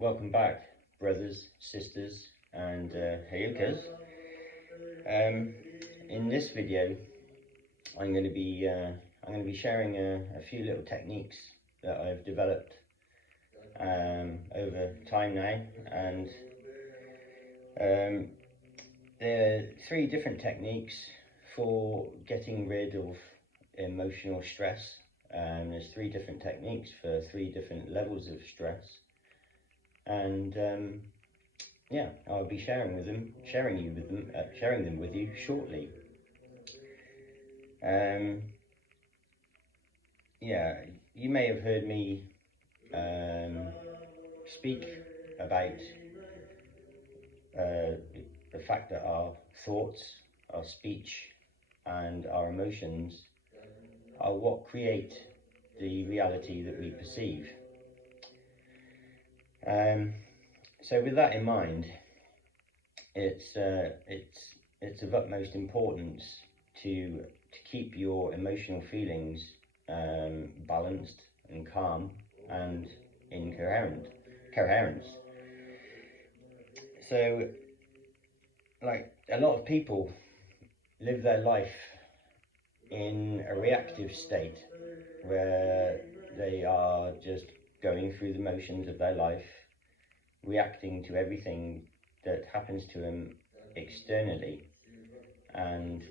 Welcome back, brothers, sisters, and Hayukas. In this video, I'm going to be sharing a few little techniques that I've developed over time now, and there are 3 different techniques for getting rid of emotional stress. There's 3 different techniques for 3 different levels of stress. And yeah, I'll be sharing them with you shortly. Yeah, you may have heard me speak about the fact that our thoughts, our speech, and our emotions are what create the reality that we perceive. So with that in mind, it's of utmost importance to keep your emotional feelings balanced and calm and in coherence. So, like, a lot of people live their life in a reactive state where they are just going through the motions of their life, reacting to everything that happens to them externally, and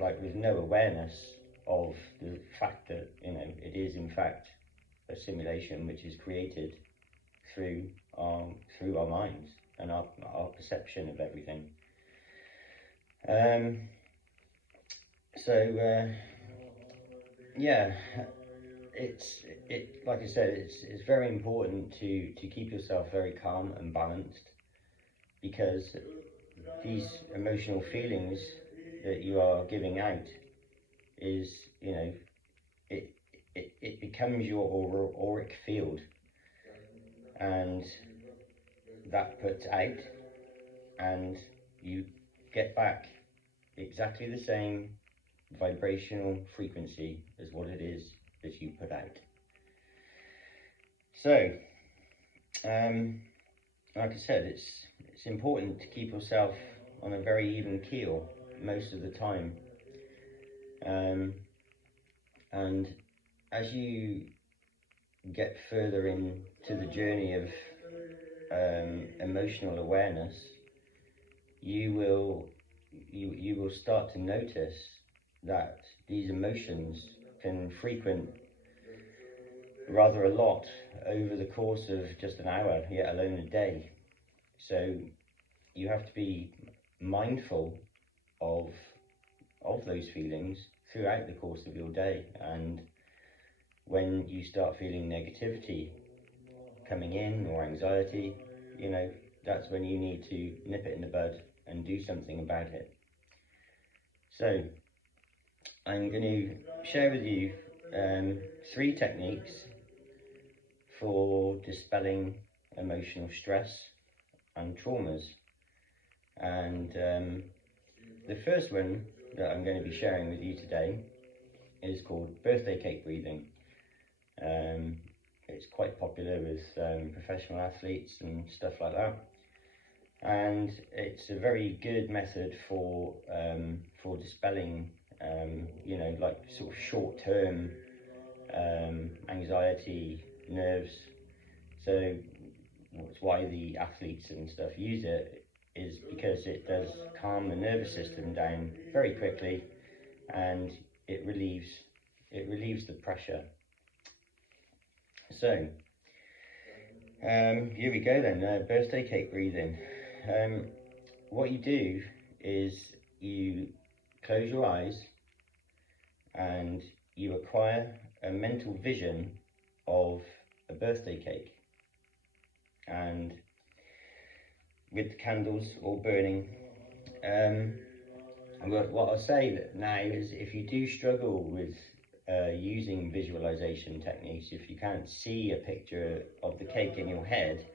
like with no awareness of the fact that, you know, it is in fact a simulation which is created through our minds and our perception of everything. Yeah, like I said, it's very important to keep yourself very calm and balanced, because these emotional feelings that you are giving out is, you know, it becomes your auric field, and that puts out, and you get back exactly the same vibrational frequency as what it is that you put out. So, like I said, it's important to keep yourself on a very even keel most of the time. And as you get further into the journey of emotional awareness, you will start to notice that these emotions can frequent rather a lot over the course of just an hour, yet alone a day. So you have to be mindful of those feelings throughout the course of your day. And when you start feeling negativity coming in, or anxiety, you know, that's when you need to nip it in the bud and do something about it. So I'm going to share with you 3 techniques for dispelling emotional stress and traumas. And the first one that I'm going to be sharing with you today is called birthday cake breathing. It's quite popular with professional athletes and stuff like that, and it's a very good method for dispelling you know, like sort of short-term anxiety, nerves. So that's why the athletes and stuff use it, is because it does calm the nervous system down very quickly, and it relieves the pressure. So here we go then. Birthday cake breathing. What you do is you close your eyes and you acquire a mental vision of a birthday cake, and with the candles all burning. And what I'll say now is, if you do struggle with using visualization techniques, if you can't see a picture of the cake in your head,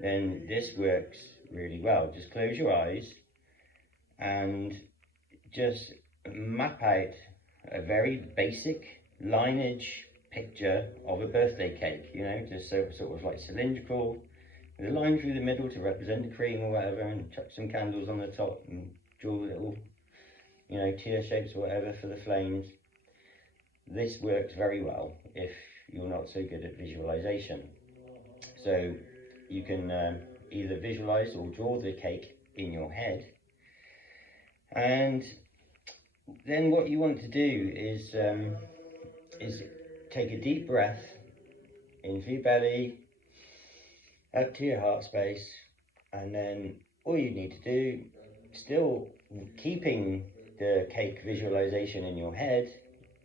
then this works really well. Just close your eyes and just map out a very basic lineage picture of a birthday cake, you know, just sort of like cylindrical, with a line through the middle to represent the cream or whatever, and chuck some candles on the top and draw little, you know, tear shapes or whatever for the flames. This works very well if you're not so good at visualization. So you can either visualize or draw the cake in your head, and then what you want to do is take a deep breath into your belly, up to your heart space, and then all you need to do, still keeping the cake visualization in your head,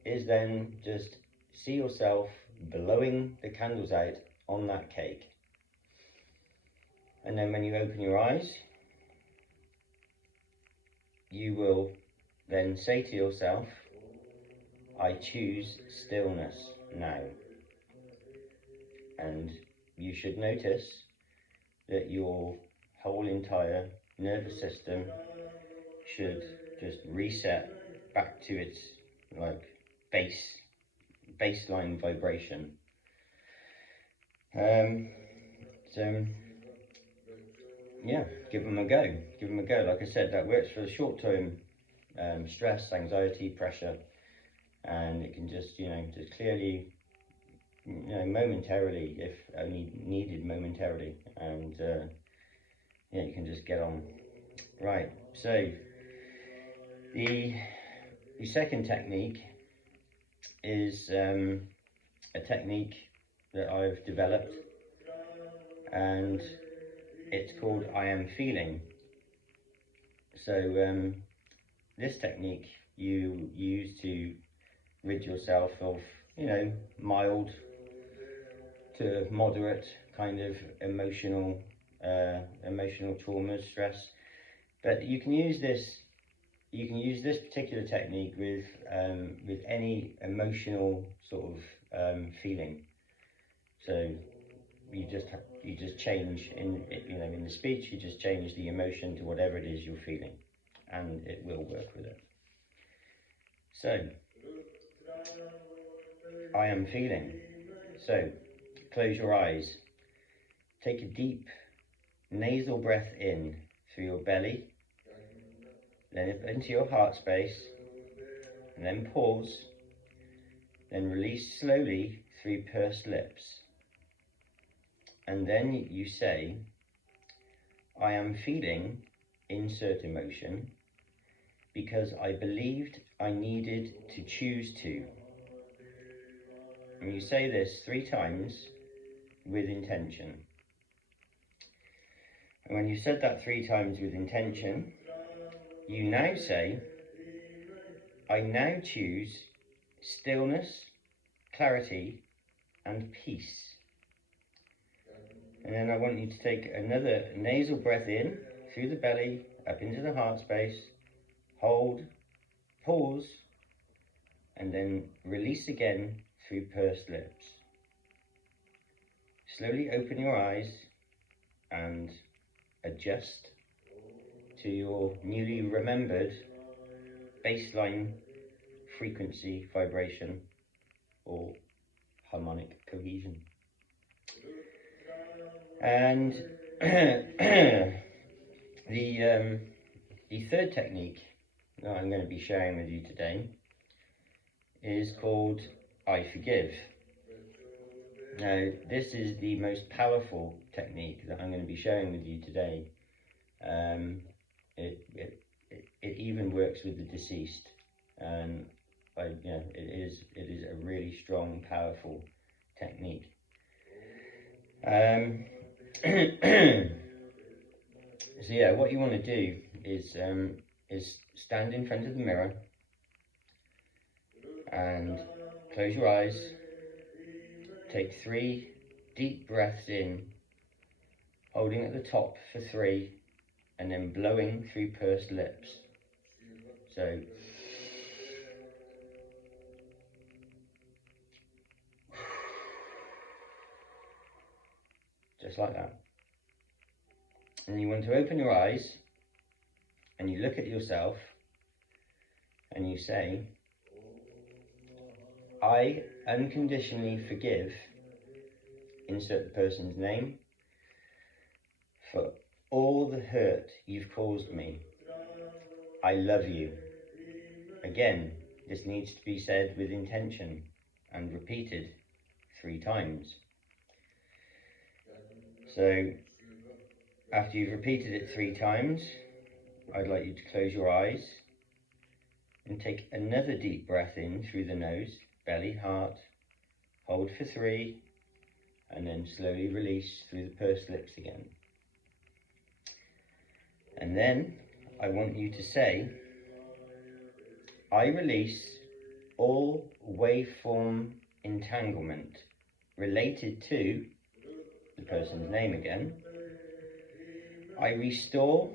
is then just see yourself blowing the candles out on that cake. And then when you open your eyes, you will then say to yourself, I choose stillness now. And you should notice that your whole entire nervous system should just reset back to its like baseline vibration. So yeah, give them a go. Give them a go. Like I said, that works for the short-term stress, anxiety, pressure, and it can just, you know, just clearly, you know, momentarily, if only needed momentarily, and yeah, you can just get on. Right. So the second technique is a technique that I've developed, and it's called I am feeling. So this technique you use to rid yourself of, you know, mild to moderate kind of emotional traumas, stress. But you can use this particular technique with any emotional sort of feeling. So you just change in the speech, you just change the emotion to whatever it is you're feeling, and it will work with it. So I am feeling. So close your eyes, take a deep nasal breath in through your belly, then up into your heart space, and then pause, then release slowly through pursed lips. And then you say, I am feeling insert emotion because I believed I needed to choose to. And you say this 3 times with intention. And when you said that 3 times with intention, you now say, I now choose stillness, clarity, and peace. And then I want you to take another nasal breath in through the belly, up into the heart space, hold, pause, and then release again through pursed lips. Slowly open your eyes and adjust to your newly remembered baseline frequency vibration or harmonic cohesion. And the third technique that I'm going to be sharing with you today is called I forgive. Now, this is the most powerful technique that I'm going to be sharing with you today. It even works with the deceased, and it is a really strong, powerful technique. So yeah, what you want to do is stand in front of the mirror and close your eyes. Take 3 deep breaths in, holding at the top for 3, and then blowing through pursed lips. So just like that. And you want to open your eyes and you look at yourself and you say, I unconditionally forgive, insert the person's name, for all the hurt you've caused me. I love you. Again, this needs to be said with intention and repeated 3 times. So, after you've repeated it 3 times, I'd like you to close your eyes and take another deep breath in through the nose, belly, heart, hold for 3, and then slowly release through the pursed lips again. And then I want you to say, I release all waveform entanglement related to the person's name again. I restore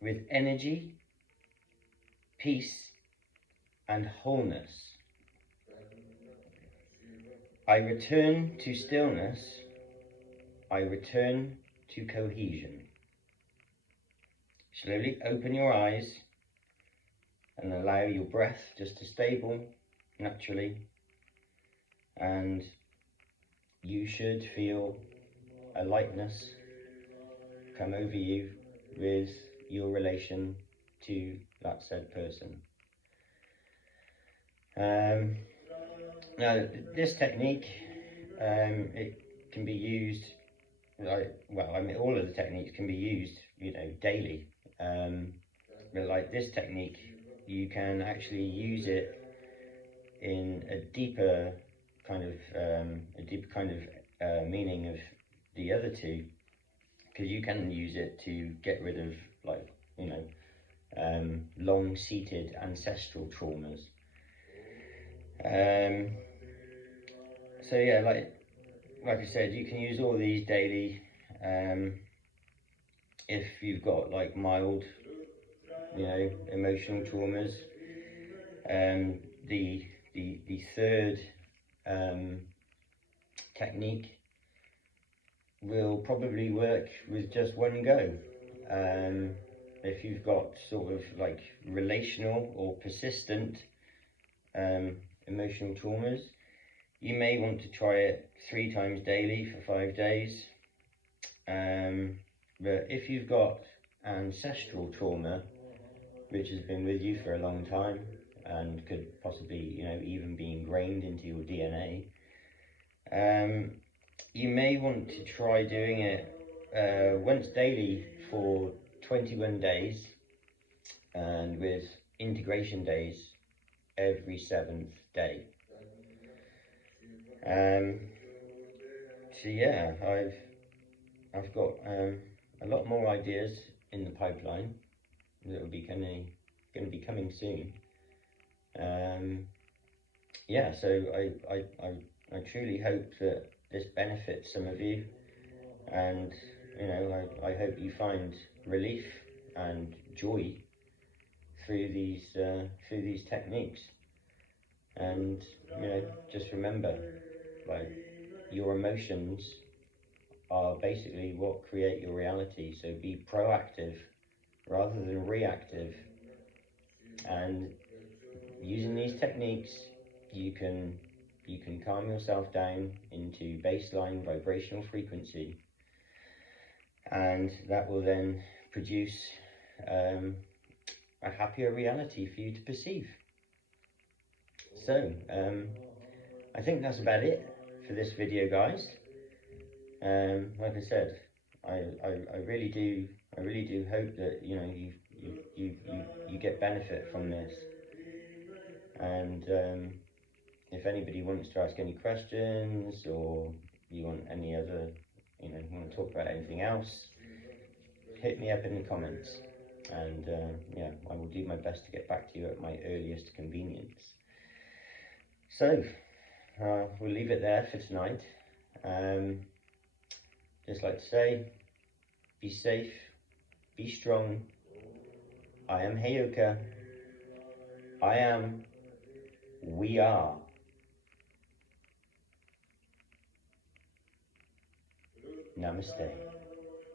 with energy, peace, and wholeness. I return to stillness. I return to cohesion. Slowly open your eyes and allow your breath just to stable naturally, and you should feel a lightness come over you with your relation to that said person. Now this technique, it can be used all of the techniques can be used, daily. But like this technique, you can actually use it in a deeper kind of meaning of the other two, because you can use it to get rid of long-seated ancestral traumas. So yeah, like I said, you can use all these daily. If you've got like mild, emotional traumas. The third technique will probably work with just one go. If you've got sort of like relational or persistent emotional traumas, you may want to try it 3 times daily for 5 days. But if you've got ancestral trauma, which has been with you for a long time and could possibly, even be ingrained into your DNA, you may want to try doing it once daily for 21 days, and with integration days every 7th day. So yeah, I've got a lot more ideas in the pipeline that will be going to be coming soon. Yeah, so I truly hope that this benefits some of you, and I hope you find relief and joy through these techniques. And just remember, your emotions are basically what create your reality. So be proactive rather than reactive, and using these techniques you can calm yourself down into baseline vibrational frequency, and that will then produce a happier reality for you to perceive. So I think that's about it for this video, guys. Like I said, I really do hope that you get benefit from this. And if anybody wants to ask any questions, or you want any other, want to talk about anything else, hit me up in the comments, and yeah, I will do my best to get back to you at my earliest convenience. So we'll leave it there for tonight. Just like to say, be safe, be strong. I am Heyoka. I am. We are. Namaste.